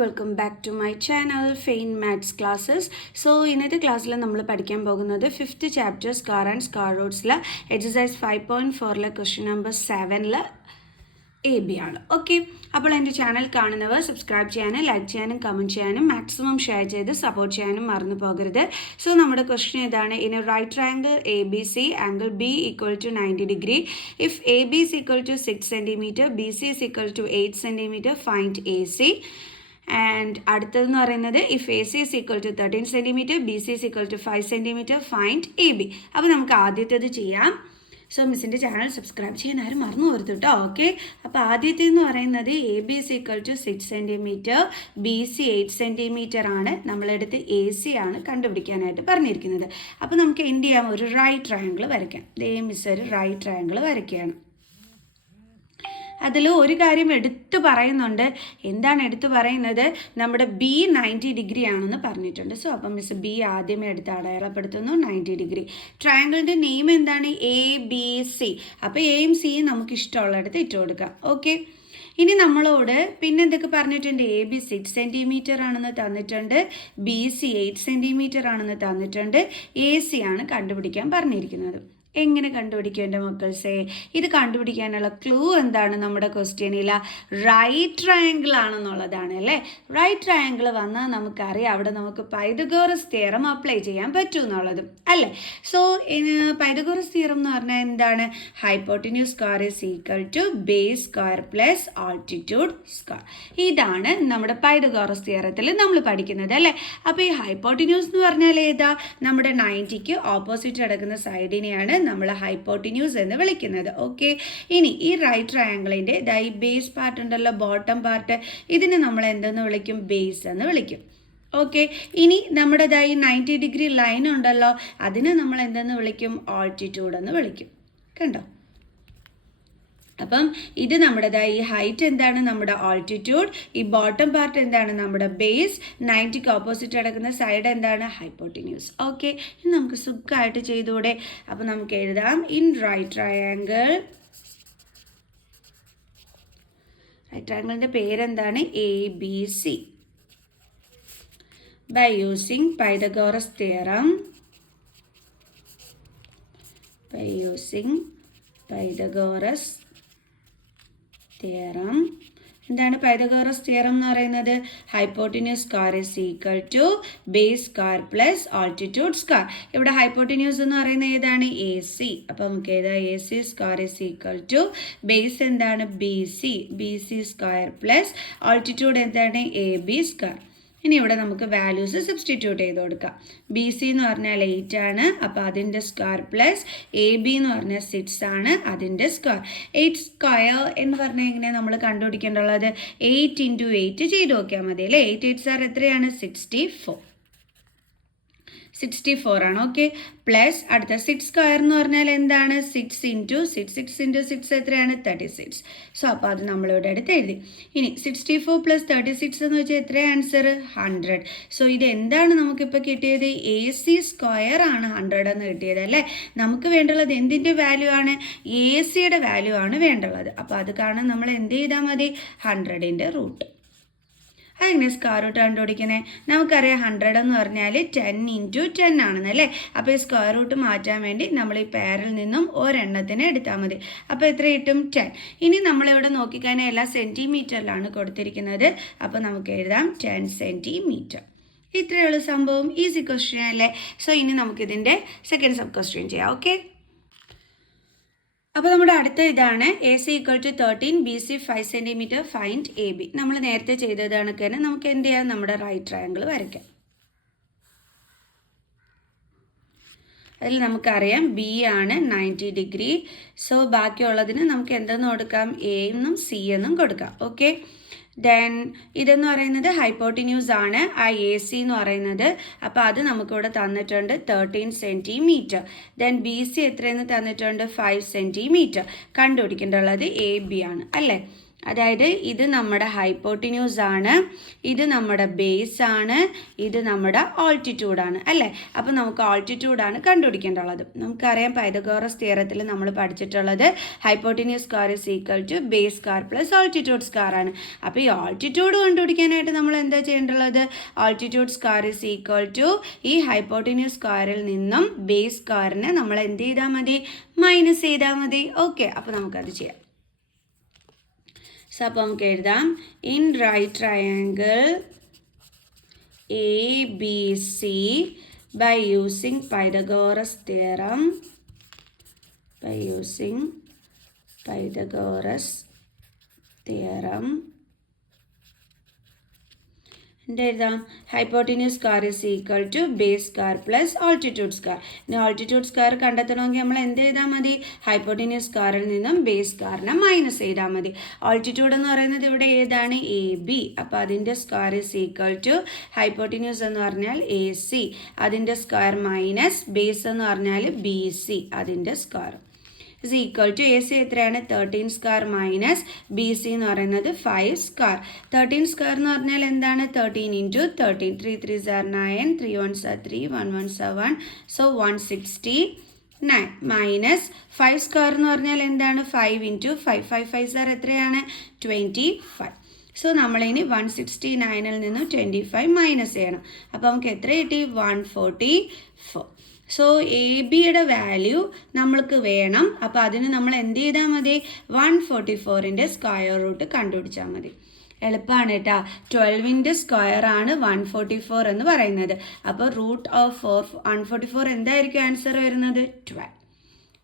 Welcome back to my channel fine maths classes. So ഇന്നത്തെ ക്ലാസ്സിൽ നമ്മൾ പഠിക്കാൻ പോകുന്നത് 5th chapter square and square റൂട്ട്സിലെ എക്സസൈസ് 5.4 ക്വസ്റ്റ്യൻ നമ്പർ 7 AB ആണ്. ഓക്കെ, അപ്പോൾ എൻ്റെ ചാനൽ കാണുന്നവർ സബ്സ്ക്രൈബ് ചെയ്യാനും ലൈക്ക് ചെയ്യാനും കമൻറ്റ് ചെയ്യാനും മാക്സിമം ഷെയർ ചെയ്ത് സപ്പോർട്ട് ചെയ്യാനും മറന്നു പോകരുത്. സോ നമ്മുടെ ക്വസ്റ്റ്യൻ ഇതാണ്: in a right triangle A B C angle B equal to 90 degree. If A B is equal to 6 cm, B C is equal to 8 cm, find A C. And അടുത്തതെന്ന് പറയുന്നത് if A C is equal to 13 cm, B C is equal to 5 cm, find A B. അപ്പോൾ നമുക്ക് ആദ്യത്തേത് ചെയ്യാം. So മിസ്സിൻ്റെ channel subscribe ചെയ്യാൻ ആരും മറന്നു പോകരുത് കേട്ടോ. ഓക്കെ, അപ്പോൾ ആദ്യത്തേന്ന് പറയുന്നത് A B is equal to 6 cm, B C 8 cm ആണ്. നമ്മളെടുത്ത് എ സി ആണ് കണ്ടുപിടിക്കാനായിട്ട് പറഞ്ഞിരിക്കുന്നത്. അപ്പോൾ നമുക്ക് എന്ത് ചെയ്യാം, ഒരു റൈറ്റ് ട്രയാങ്കിൾ വരയ്ക്കാം. ദേ മിസ് ഒരു റൈറ്റ് ട്രയാങ്കിൾ വരയ്ക്കുകയാണ്. അതിൽ ഒരു കാര്യം എടുത്തു പറയുന്നുണ്ട്. എന്താണ് എടുത്തു പറയുന്നത്? നമ്മുടെ ബി 90 ഡിഗ്രി ആണെന്ന് പറഞ്ഞിട്ടുണ്ട്. സോ അപ്പം മിസ് ബി ആദ്യമേ എടുത്ത് അടയാളപ്പെടുത്തുന്നു 90 ഡിഗ്രി. ട്രയാങ്കിളിൻ്റെ നെയിം എന്താണ്? A B C. അപ്പോൾ എയും സിയും നമുക്ക് ഇഷ്ടമുള്ളിടത്ത് ഇട്ട് കൊടുക്കാം. ഓക്കെ, ഇനി നമ്മളോട് പിന്നെ എന്തൊക്കെ പറഞ്ഞിട്ടുണ്ട്? എ ബി 6 cm ആണെന്ന് തന്നിട്ടുണ്ട്, ബി സി 8 cm ആണെന്ന് തന്നിട്ടുണ്ട്, എ സി ആണ് കണ്ടുപിടിക്കാൻ പറഞ്ഞിരിക്കുന്നത്. എങ്ങനെ കണ്ടുപിടിക്കും എൻ്റെ മക്കൾസേ? ഇത് കണ്ടുപിടിക്കാനുള്ള ക്ലൂ എന്താണ്? നമ്മുടെ ക്വസ്റ്റ്യനിൽ റൈറ്റ് ട്രയാങ്കിൾ ആണെന്നുള്ളതാണ് അല്ലേ. റൈറ്റ് ട്രയാങ്കിൾ വന്നാൽ നമുക്കറിയാം അവിടെ നമുക്ക് പൈതഗോറസ് തിയറം അപ്ലൈ ചെയ്യാൻ പറ്റും എന്നുള്ളതും അല്ലേ. സോ പൈതഗോറസ് തിയറം എന്ന് പറഞ്ഞാൽ എന്താണ്? Hypotenuse square is equal to base square plus altitude square. ഇതാണ് നമ്മുടെ പൈതഗോറസ് തിയറത്തിൽ നമ്മൾ പഠിക്കുന്നത് അല്ലേ. അപ്പോൾ ഈ ഹൈപ്പോട്ടിന്യൂസ് എന്ന് പറഞ്ഞാൽ ഏതാ? നമ്മുടെ 90ക്ക് ഓപ്പോസിറ്റ് കിടക്കുന്ന സൈഡിനെയാണ് നമ്മൾ ഹൈപ്പോട്ടിന്യൂസ് എന്ന് വിളിക്കുന്നത്. ഓക്കെ, ഇനി ഈ റൈറ്റ് ട്രയാങ്കിളിൻ്റെ ഈ ബേസ് പാർട്ട് ഉണ്ടല്ലോ, ബോട്ടം പാർട്ട്, ഇതിനെ നമ്മൾ എന്തെന്ന് വിളിക്കും? ബേസ് എന്ന് വിളിക്കും. ഓക്കെ, ഇനി നമ്മുടെ ഈ 90 ഡിഗ്രി ലൈൻ ഉണ്ടല്ലോ, അതിനെ നമ്മൾ എന്തെന്ന് വിളിക്കും? ആൾട്ടിറ്റ്യൂഡ് എന്ന് വിളിക്കും. കണ്ടോ? അപ്പം ഇത് നമ്മുടെ ഈ ഹൈറ്റ് എന്താണ്? നമ്മുടെ ആൾട്ടിറ്റ്യൂഡ്. ഈ ബോട്ടം പാർട്ട് എന്താണ്? നമ്മുടെ ബേസ്. 90ക്ക് ഓപ്പോസിറ്റ് കിടക്കുന്ന സൈഡ് എന്താണ്? ഹൈപ്പോട്ടിന്യൂസ്. ഓക്കെ, ഇനി നമുക്ക് സുഖമായിട്ട് ചെയ്തുകൂടെ? അപ്പം നമുക്ക് എഴുതാം ഇൻ റൈറ്റ് ട്രയാങ്കിൾ. റൈറ്റ് ട്രയാങ്കിളിൻ്റെ പേരെന്താണ്? A B C. By using Pythagoras theorem. By using Pythagoras theorem. എന്താണ് പൈതഗോറസ് തിയറം എന്ന് പറയുന്നത്? Hypotenuse square is equal to base square plus altitude square. ഇവിടെ ഹൈപ്പോട്ടിന്യൂസ് എന്ന് പറയുന്നത് ഏതാണ്? A C. അപ്പോൾ നമുക്ക് ഏതാ? A C square is equal to base എന്താണ്? B C. B C square plus altitude എന്താണ്? A B square. ഇനി ഇവിടെ നമുക്ക് വാല്യൂസ് സബ്സ്റ്റിറ്റ്യൂട്ട് ചെയ്ത് കൊടുക്കാം. ബി സി എന്ന് പറഞ്ഞാൽ 8 ആണ്, അപ്പോൾ അതിൻ്റെ സ്ക്വയർ പ്ലസ് എ ബി എന്ന് പറഞ്ഞാൽ 6 ആണ്, അതിൻ്റെ സ്ക്വയർ. 8 സ്ക്വയർ എന്ന് പറഞ്ഞാൽ എങ്ങനെയാണ് നമ്മൾ കണ്ടുപിടിക്കേണ്ടുള്ളത്? 8 × 8 ചെയ്ത് നോക്കിയാൽ മതി അല്ലേ. 8 8 സാർ എത്രയാണ്? 64 ആണ്. ഓക്കെ, പ്ലസ് അടുത്ത 6 സ്ക്വയർ എന്ന് പറഞ്ഞാൽ എന്താണ്? 6 × 6. 6 × 6 എത്രയാണ്? 36. സോ അപ്പോൾ അത് നമ്മളിവിടെ അടുത്ത് എഴുതി. ഇനി 64 + 36 എന്ന് വെച്ചാൽ എത്രയാണ് ആൻസർ? 100. സോ ഇത് എന്താണ് നമുക്കിപ്പോൾ കിട്ടിയത്? എ സി സ്ക്വയർ ആണ് 100 എന്ന് കിട്ടിയത് അല്ലേ. നമുക്ക് വേണ്ടുള്ളത് എന്തിൻ്റെ വാല്യൂ ആണ്? എ സിയുടെ വാല്യൂ ആണ് വേണ്ടുള്ളത്. അപ്പോൾ അത് കാരണം നമ്മൾ എന്ത് ചെയ്താൽ മതി? 100ൻ്റെ റൂട്ട്. അതെങ്ങനെ സ്ക്വയർ റൂട്ട് കണ്ടുപിടിക്കണേ? നമുക്കറിയാം 100 എന്ന് പറഞ്ഞാൽ 10 × 10 ആണെന്നല്ലേ. അപ്പോൾ ഈ സ്ക്വയർ റൂട്ട് മാറ്റാൻ വേണ്ടി നമ്മൾ ഈ പേരിൽ നിന്നും ഒരെണ്ണത്തിന് എടുത്താൽ മതി. അപ്പോൾ എത്ര കിട്ടും? 10. ഇനി നമ്മളിവിടെ നോക്കിക്കഴിഞ്ഞാൽ എല്ലാം സെൻറ്റിമീറ്ററിലാണ് കൊടുത്തിരിക്കുന്നത്. അപ്പോൾ നമുക്ക് എഴുതാം 10 cm. ഇത്രയുള്ള സംഭവം. ഈസി ക്വസ്റ്റ്യൻ അല്ലേ. സോ ഇനി നമുക്കിതിൻ്റെ സെക്കൻഡ് സബ് ക്വസ്റ്റ്യൻ ചെയ്യാം. ഓക്കെ, അപ്പോൾ നമ്മുടെ അടുത്ത ഇതാണ് A C equal to 13, B C 5 cm, find A B. നമ്മൾ നേരത്തെ ചെയ്തത് കണക്ക് തന്നെ നമുക്ക് എന്ത് ചെയ്യാം? നമ്മുടെ റൈറ്റ് ട്രയാങ്കിൾ വരയ്ക്കാം. അതിൽ നമുക്കറിയാം ബി ആണ് 90 ഡിഗ്രി. സോ ബാക്കിയുള്ളതിന് നമുക്ക് എന്തെന്ന് കൊടുക്കാം? എ എന്നും സി എന്നും കൊടുക്കാം. ഓക്കെ, ദെൻ ഇതെന്ന് പറയുന്നത് ഹൈപ്പോട്ടിന്യൂസ് ആണ്, ആ എ സി എന്ന് പറയുന്നത്. അപ്പോൾ അത് നമുക്കിവിടെ തന്നിട്ടുണ്ട് 13 cm. ദെൻ ബി സി എത്രയെന്ന് തന്നിട്ടുണ്ട്? 5 cm. കണ്ടുപിടിക്കേണ്ടുള്ളത് എ ബി ആണ് അല്ലേ. അതായത് ഇത് നമ്മുടെ ഹൈപ്പോട്ടിന്യൂസ് ആണ്, ഇത് നമ്മുടെ ബേസ് ആണ്, ഇത് നമ്മുടെ ആൾട്ടിറ്റ്യൂഡാണ് അല്ലേ. അപ്പോൾ നമുക്ക് ആൾട്ടിറ്റ്യൂഡാണ് കണ്ടുപിടിക്കേണ്ടുള്ളത്. നമുക്കറിയാം പൈതഗോറസ് തിയറത്തിൽ നമ്മൾ പഠിച്ചിട്ടുള്ളത് hypotenuse square is equal to base square plus altitude square ആണ്. അപ്പോൾ ഈ ആൾട്ടിറ്റ്യൂഡ് കണ്ടുപിടിക്കാനായിട്ട് നമ്മൾ എന്താ ചെയ്യേണ്ടുള്ളത്? Altitude square is equal to ഈ ഹൈപ്പോട്ടിന്യൂസ് സ്ക്വയറിൽ നിന്നും ബേസ് സ്ക്വയറിനെ നമ്മൾ എന്ത് ചെയ്താൽ മതി? മൈനസ് ചെയ്താൽ മതി. ഓക്കെ, അപ്പോൾ നമുക്കത് ചെയ്യാം. സോ അപ്പോൾ നമുക്ക് എഴുതാം, in right triangle A B C by using Pythagoras theorem, എഴുതാം hypotenuse square is equal to base square plus altitude square. ഇനി ആൾട്ടിറ്റ്യൂഡ് സ്ക്വയർ കണ്ടെത്തണമെങ്കിൽ നമ്മൾ എന്ത് ചെയ്താൽ മതി? ഹൈപ്പോട്ടിന്യൂസ് സ്ക്വയറിൽ നിന്നും ബേസ് സ്ക്വയറിനെ മൈനസ് ചെയ്താൽ മതി. ആൾട്ടിറ്റ്യൂഡ് എന്ന് പറയുന്നത് ഇവിടെ ഏതാണ്? A B. അപ്പോൾ അതിൻ്റെ square is equal to hypotenuse എന്ന് പറഞ്ഞാൽ എ സി, അതിൻ്റെ സ്ക്വയർ മൈനസ് ബേസ് എന്ന് പറഞ്ഞാൽ ബി സി, അതിൻ്റെ square is equal to AC എത്രയാണ്? 13 സ്ക്വയർ മൈനസ് ബി സി എന്ന് പറയുന്നത് 5 സ്ക്വയർ. 13 സ്ക്വയർ എന്ന് പറഞ്ഞാൽ എന്താണ്? 13 into 13, 3 3s are 9, 3 1s are 3, 1 1s are 1, so 169 minus 5 square എന്ന് പറഞ്ഞാൽ എന്താണ്? 5 ഇൻറ്റു 5, 5 5s are എത്രയാണ്? 25. സോ നമ്മളിനി 169ൽ നിന്ന് 25 മൈനസ് ചെയ്യണം. അപ്പോൾ നമുക്ക് എത്ര കിട്ടി? 144. സോ എ ബിയുടെ വാല്യൂ നമ്മൾക്ക് വേണം. അപ്പോൾ അതിന് നമ്മൾ എന്ത് ചെയ്താൽ മതി? 144ൻ്റെ സ്ക്വയർ റൂട്ട് കണ്ടുപിടിച്ചാൽ മതി. എളുപ്പമാണ് കേട്ടോ. 12ൻ്റെ സ്ക്വയർ ആണ് 144 എന്ന് പറയുന്നത്. അപ്പോൾ റൂട്ട് ഓഫ് 144 എന്തായിരിക്കും ആൻസർ വരുന്നത്? 12.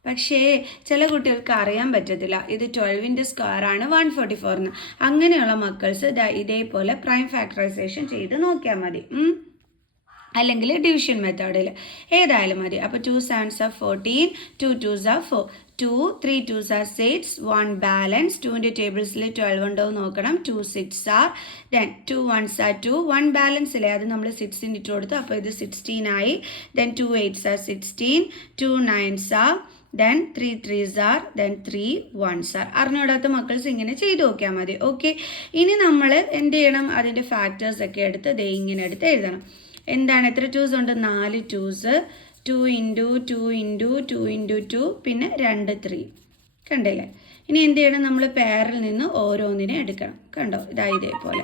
പക്ഷേ ചില കുട്ടികൾക്ക് അറിയാൻ പറ്റത്തില്ല ഇത് 12ൻ്റെ സ്ക്വയർ ആണ് 144 എന്ന്. അങ്ങനെയുള്ള മക്കൾസ് ഇതേപോലെ പ്രൈം ഫാക്ടറൈസേഷൻ ചെയ്ത് നോക്കിയാൽ മതി, അല്ലെങ്കിൽ ഡിവിഷൻ മെത്തേഡിൽ ഏതായാലും മതി. അപ്പോൾ 2 7s are 14, 2 2s are 4, 2 3 2s are 6, 1 balance. 2ൻ്റെ ടേബിൾസിൽ 12 ഉണ്ടോ നോക്കണം. 2 6 are, then 2 1s are 2, 1 balance ഇല്ലേ, അത് നമ്മൾ 6 ഇട്ട് കൊടുത്തു. അപ്പോൾ ഇത് 16 ആയി. then 2 8s are 16, 2 9s are, then 3 3s are, then 3 1s are. അറിഞ്ഞൂടാത്ത മക്കൾസ് ഇങ്ങനെ ചെയ്ത് നോക്കിയാൽ മതി. ഓക്കെ, ഇനി നമ്മൾ എന്ത് ചെയ്യണം? അതിൻ്റെ ഫാക്ടേഴ്സ് ഒക്കെ എടുത്ത് ഇങ്ങനെ എടുത്ത് എഴുതണം. എന്താണ്? എത്ര 2s ഉണ്ട്? 4 2s, 2 ഇൻറ്റു 2 ഇൻറ്റു 2 ഇൻറ്റു 2, പിന്നെ 2 3. കണ്ടില്ലേ? ഇനി എന്ത് ചെയ്യണം? നമ്മൾ പെയറിൽ നിന്ന് ഓരോന്നിനെ എടുക്കണം. കണ്ടോ? ഇതേപോലെ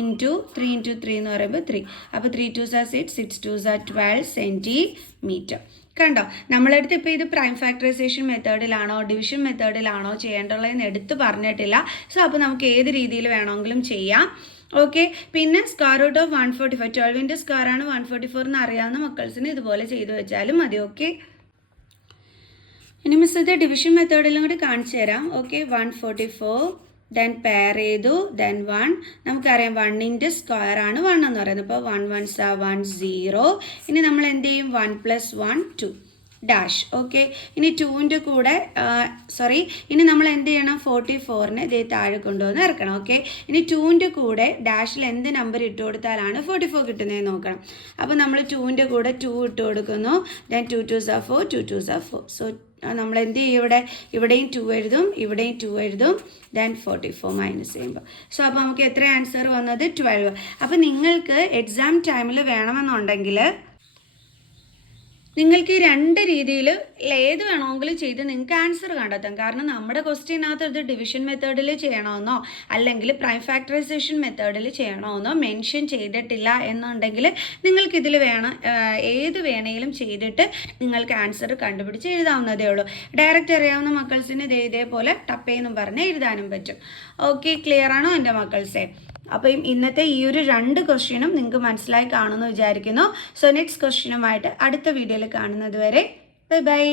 ഇൻറ്റു 3 ഇൻറ്റു 3 എന്ന് പറയുമ്പോൾ 3. അപ്പോൾ 3 2s are 6, 6 2s are 12 centimetre. കണ്ടോ? നമ്മളെടുത്ത് ഇപ്പോൾ ഇത് പ്രൈം ഫാക്ടറൈസേഷൻ മെത്തേഡിലാണോ ഡിവിഷൻ മെത്തേഡിലാണോ ചെയ്യേണ്ടുള്ളതെന്ന് എടുത്ത് പറഞ്ഞിട്ടില്ല. സോ അപ്പോൾ നമുക്ക് ഏത് രീതിയിൽ വേണമെങ്കിലും ചെയ്യാം. ഓക്കെ, പിന്നെ സ്ക്വയർ റൂട്ട് ഓഫ് 145, 12ൻ്റെ സ്ക്വയർ ആണ് 144 എന്ന് അറിയാവുന്ന മക്കൾസിന് ഇതുപോലെ ചെയ്തു വെച്ചാലും മതി. ഓക്കെ, ഇനി മിസ് ഇത് ഡിവിഷൻ മെത്തേഡിലും കൂടി കാണിച്ചു തരാം. ഓക്കെ, 144 ദെൻ പെയർ ചെയ്തു, ദെൻ 1. നമുക്കറിയാം 1ൻ്റെ സ്ക്വയർ ആണ് 1 എന്ന് പറയുന്നത്. അപ്പോൾ 1 1s are 1 0. ഇനി നമ്മൾ എന്ത് ചെയ്യും? 1 + 1 2 ഡാഷ്. ഓക്കെ, ഇനി 2ൻ്റെ കൂടെ ഇനി നമ്മൾ എന്ത് ചെയ്യണം? 44നെ ഇതേ താഴെ കൊണ്ടുവന്ന് ഇറക്കണം. ഓക്കെ, ഇനി 2ൻ്റെ കൂടെ ഡാഷിൽ എന്ത് നമ്പർ ഇട്ട് കൊടുത്താലാണ് 44 കിട്ടുന്നതെന്ന് നോക്കണം. അപ്പോൾ നമ്മൾ 2ൻ്റെ കൂടെ 2 ഇട്ട് കൊടുക്കുന്നു. Then 2 2s are 4, 2 2s are 4. So നമ്മൾ എന്ത് ചെയ്യും? ഇവിടെയും 2 എഴുതും, ഇവിടെയും 2 എഴുതും, ദെൻ 44 മൈനസ് ചെയ്യുമ്പോൾ. സോ അപ്പോൾ നമുക്ക് എത്ര ആൻസർ വന്നത്? 12. അപ്പോൾ നിങ്ങൾക്ക് എക്സാം ടൈമിൽ വേണമെന്നുണ്ടെങ്കിൽ നിങ്ങൾക്ക് ഈ 2 രീതിയിൽ ഏത് വേണമെങ്കിലും ചെയ്ത് നിങ്ങൾക്ക് ആൻസർ കണ്ടെത്താം. കാരണം നമ്മുടെ ക്വസ്റ്റ്യനകത്ത് ഇത് ഡിവിഷൻ മെത്തേഡിൽ ചെയ്യണമെന്നോ അല്ലെങ്കിൽ പ്രൈം ഫാക്ടറൈസേഷൻ മെത്തേഡിൽ ചെയ്യണമെന്നോ മെൻഷൻ ചെയ്തിട്ടില്ല എന്നുണ്ടെങ്കിൽ നിങ്ങൾക്കിതിൽ ഏത് വേണമെങ്കിലും ചെയ്തിട്ട് നിങ്ങൾക്ക് ആൻസർ കണ്ടുപിടിച്ച് എഴുതാവുന്നതേ ഉള്ളൂ. ഡയറക്റ്റ് അറിയാവുന്ന മക്കൾസിന് ഇതേപോലെ ടപ്പേന്നും പറഞ്ഞ് എഴുതാനും പറ്റും. ഓക്കെ, ക്ലിയർ ആണോ എൻ്റെ മക്കൾസേ? അപ്പം ഇന്നത്തെ ഈ ഒരു 2 ക്വസ്റ്റ്യനും നിങ്ങൾക്ക് മനസ്സിലായി കാണുമെന്ന് വിചാരിക്കുന്നു. സോ നെക്സ്റ്റ് ക്വസ്റ്റ്യനുമായിട്ട് അടുത്ത വീഡിയോയിൽ കാണുന്നത് വരെ ബൈ ബൈ.